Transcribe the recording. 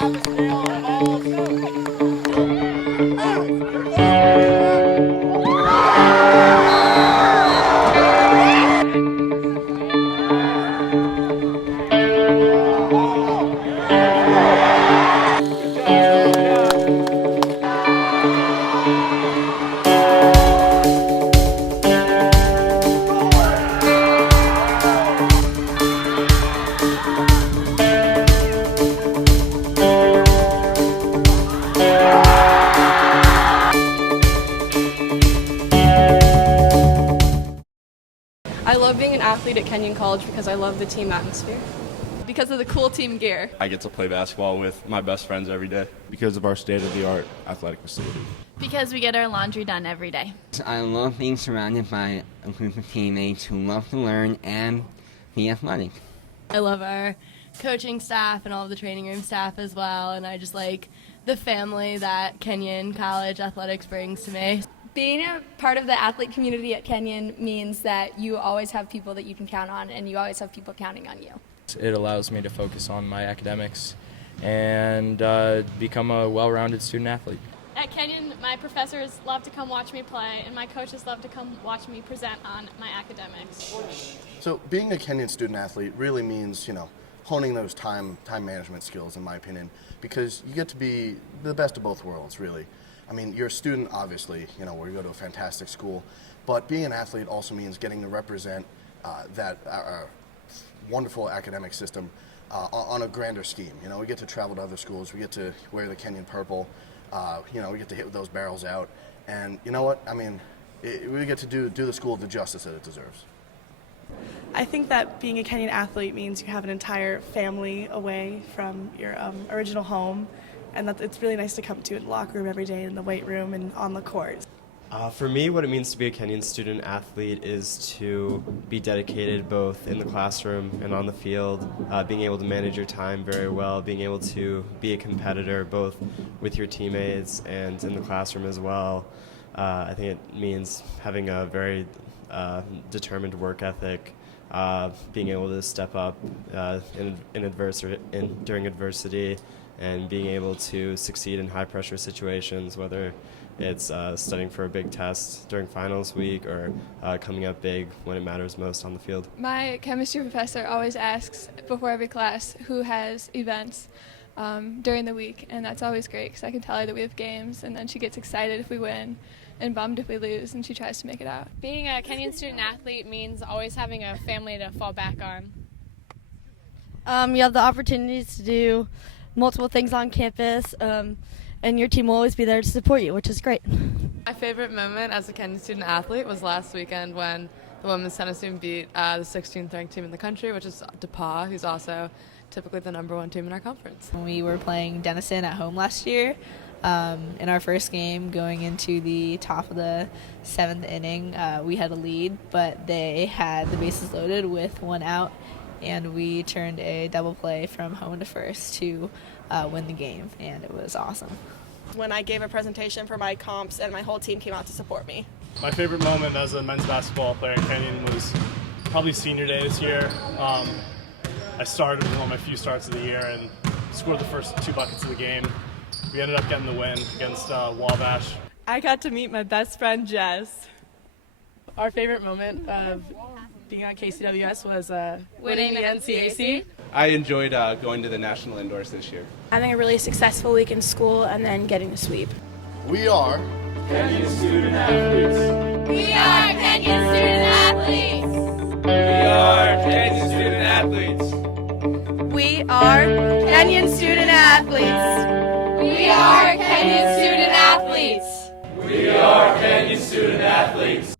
I love being an athlete at Kenyon College because I love the team atmosphere. Because of the cool team gear. I get to play basketball with my best friends every day. Because of our state-of-the-art athletic facility. Because we get our laundry done every day. I love being surrounded by a group of teammates who love to learn and be athletic. I love our coaching staff and all of the training room staff as well, and I just like the family that Kenyon College athletics brings to me. Being a part of the athlete community at Kenyon means that you always have people that you can count on, and you always have people counting on you. It allows me to focus on my academics and become a well-rounded student athlete. At Kenyon, my professors love to come watch me play, and my coaches love to come watch me present on my academics. So being a Kenyon student athlete really means, honing those time management skills, in my opinion, because you get to be the best of both worlds, really. I mean, you're a student, obviously, where you go to a fantastic school, but being an athlete also means getting to represent that wonderful academic system on a grander scheme. We get to travel to other schools, we get to wear the Kenyon purple, we get to hit those barrels out, and you know what? I mean, we get to do the school the justice that it deserves. I think that being a Kenyon athlete means you have an entire family away from your original home, and that it's really nice to come to the locker room every day, in the weight room, and on the court. For me, what it means to be a Kenyon student athlete is to be dedicated both in the classroom and on the field, being able to manage your time very well, being able to be a competitor both with your teammates and in the classroom as well. I think it means having a very determined work ethic, being able to step up during adversity, and being able to succeed in high-pressure situations, whether it's studying for a big test during finals week or coming up big when it matters most on the field. My chemistry professor always asks before every class who has events during the week, and that's always great because I can tell her that we have games, and then she gets excited if we win and bummed if we lose, and she tries to make it out. Being a Kenyon student athlete means always having a family to fall back on. You have the opportunities to do multiple things on campus, and your team will always be there to support you, which is great. My favorite moment as a Kenyon student athlete was last weekend when the women's tennis team beat the 16th ranked team in the country, which is DePauw, who's also typically the #1 team in our conference. We were playing Denison at home last year. In our first game, going into the top of the 7th inning, we had a lead, but they had the bases loaded with one out, and we turned a double play from home to first to win the game, and it was awesome. When I gave a presentation for my comps and my whole team came out to support me. My favorite moment as a men's basketball player at Kenyon was probably senior day this year. I started with one of my few starts of the year and scored the first 2 buckets of the game. We ended up getting the win against Wabash. I got to meet my best friend, Jess. Our favorite moment of being on KCWS was winning the NCAC. I enjoyed going to the national indoors this year. Having a really successful week in school and then getting the sweep. We are Kenyon student athletes. We are Kenyon student athletes. We are Kenyon student athletes. We are Kenyon student athletes. We are Kenyon student athletes. We are Kenyon student athletes.